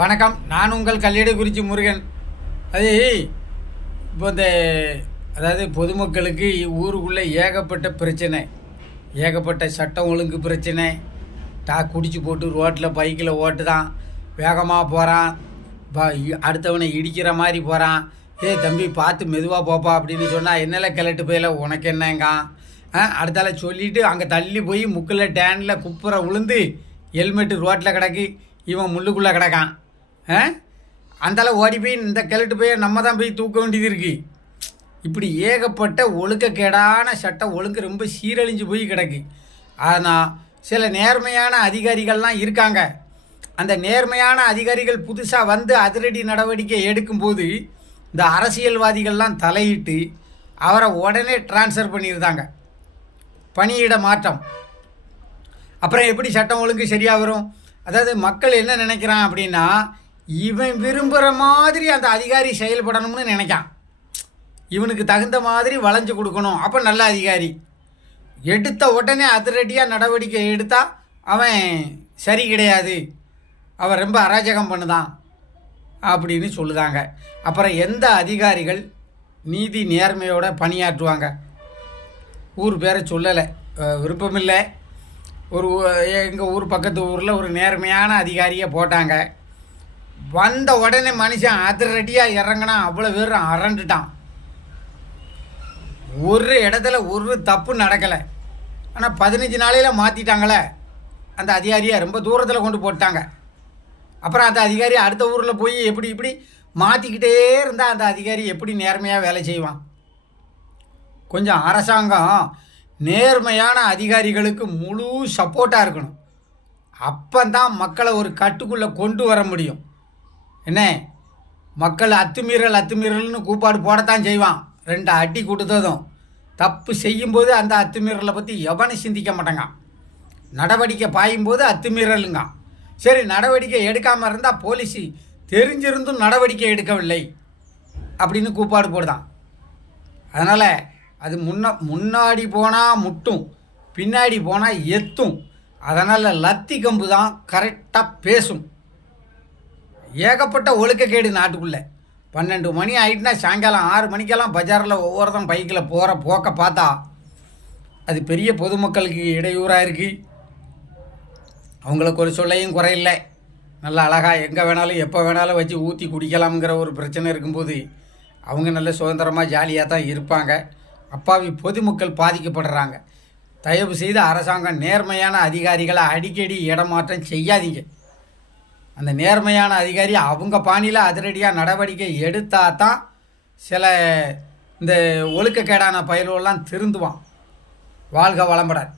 வணக்கம். நான் உங்கள் கல்லிடைக்குறிச்சி முருகன். அது இப்போ அதாவது பொதுமக்களுக்கு ஊருக்குள்ளே ஏகப்பட்ட பிரச்சனை, ஏகப்பட்ட சட்டம் ஒழுங்கு பிரச்சனை. குடிச்சு போட்டு ரோட்டில் பைக்கில் ஓட்டுதான், வேகமாக போகிறான், அடுத்தவனை இடிக்கிற மாதிரி போகிறான். தம்பி பார்த்து மெதுவாக போப்பா அப்படின்னு சொன்னால் என்னெல்லாம் கிளட்டு போயில உனக்கு என்னங்கான். அடுத்தால சொல்லிவிட்டு அங்கே தள்ளி போய் முக்கில் டேனில் குப்புற விழுந்து ஹெல்மெட்டு ரோட்டில் கிடக்கு, இவன் முள்ளுக்குள்ளே கிடக்கான். அந்தால ஓடி போய் இந்த கிளட்டு போய் நம்ம தான் போய் தூக்க வேண்டியது இருக்குது. இப்படி ஏகப்பட்ட ஒழுக்கக்கேடான சட்டம் ஒழுங்கு ரொம்ப சீரழிஞ்சு போய் கிடக்கு. ஆனால் சில நேர்மையான அதிகாரிகள்லாம் இருக்காங்க. அந்த நேர்மையான அதிகாரிகள் புதுசாக வந்து அதிரடி நடவடிக்கை எடுக்கும்போது இந்த அரசியல்வாதிகள்லாம் தலையிட்டு அவரை உடனே டிரான்ஸ்ஃபர் பண்ணியிருந்தாங்க, பணியிட மாற்றம். அப்புறம் எப்படி சட்டம் ஒழுங்கு சரியாக வரும்? அதாவது மக்கள் என்ன நினைக்கிறான் அப்படின்னா, இவன் விரும்புகிற மாதிரி அந்த அதிகாரி செயல்படணும்னு நினைக்கான். இவனுக்கு தகுந்த மாதிரி வளைஞ்சு கொடுக்கணும், அப்போ நல்ல அதிகாரி. எடுத்த உடனே அதிரடியாக நடவடிக்கை எடுத்தால் அவன் சரி கிடையாது, அவன் ரொம்ப அராஜகம் பண்ணுதான் அப்படின்னு சொல்லுதாங்க. அப்புறம் எந்த அதிகாரிகள் நீதி நேர்மையோட பணியாற்றுவாங்க? ஊர் பேரை சொல்லலை, விருப்பமில்லை. எங்கள் ஊர் பக்கத்து ஊரில் ஒரு நேர்மையான அதிகாரியை போட்டாங்க. வந்த உடனே மனுஷன் அதிரடியாக இறங்கினா அவ்வளோ பேர் அரண்டுட்டான். ஒரு இடத்துல ஒரு தப்பு நடக்கலை. ஆனால் 15 நாளையில் மாற்றிட்டாங்களே அந்த அதிகாரியை, ரொம்ப தூரத்தில் கொண்டு போட்டாங்க. அப்புறம் அந்த அதிகாரி அடுத்த ஊரில் போய் இப்படி மாற்றிக்கிட்டே இருந்தால் அந்த அதிகாரி எப்படி நேர்மையாக வேலை செய்வான்? கொஞ்சம் அரசாங்கம் நேர்மையான அதிகாரிகளுக்கு முழு சப்போர்ட்டாக இருக்கணும். அப்போந்தான் மக்களை ஒரு கட்டுக்குள்ளே கொண்டு வர முடியும். என்ன, மக்கள் அத்துமீறல்னு கூப்பாடு போடத்தான் செய்வான். 2 அடி கொடுத்ததும் தப்பு செய்யும்போது அந்த அத்துமீறலை பற்றி எவனும் சிந்திக்க மாட்டாங்க. நடவடிக்கை பாயும்போது அத்துமீறலுங்க. சரி, நடவடிக்கை எடுக்காமல் இருந்தால் போலீஸு தெரிஞ்சிருந்தும் நடவடிக்கை எடுக்கவில்லை அப்படின்னு கூப்பாடு போடுதான். அதனால் அது முன்னாடி போனால் முட்டும், பின்னாடி போனால் எத்தும். அதனால் லத்தி கம்பு தான் கரெக்டாக பேசும். ஏகப்பட்ட ஒழுக்கக்கேடு நாட்டுக்குள்ளே. 12 மணி ஆகிட்டுனா சாயங்காலம் 6 மணிக்கெல்லாம் பஜாரில் ஒவ்வொருத்தன் பைக்கில் போகிற போக்க பார்த்தா அது பெரிய பொதுமக்களுக்கு இடையூறாக இருக்குது. அவங்களுக்கு ஒரு சொல்லையும் குறையில்லை. நல்லா அழகாக எங்கே வேணாலும் எப்போ வேணாலும் வச்சு ஊற்றி குடிக்கலாம்ங்கிற ஒரு பிரச்சனை இருக்கும்போது அவங்க நல்ல சுதந்திரமாக ஜாலியாக தான் இருப்பாங்க. அப்பாவி பொதுமக்கள் பாதிக்கப்படுறாங்க. தயவு செய்து அரசாங்கம் நேர்மையான அதிகாரிகளை அடிக்கடி இடமாற்றம் செய்யாதீங்க. அந்த நேர்மையான அதிகாரி அவங்க பாணியில் அதிரடியாக நடவடிக்கை எடுத்தால் தான் சில இந்த ஒழுக்கக்கேடான பயலெல்லாம் திருந்துவான். வாழ்க வளமுடன்.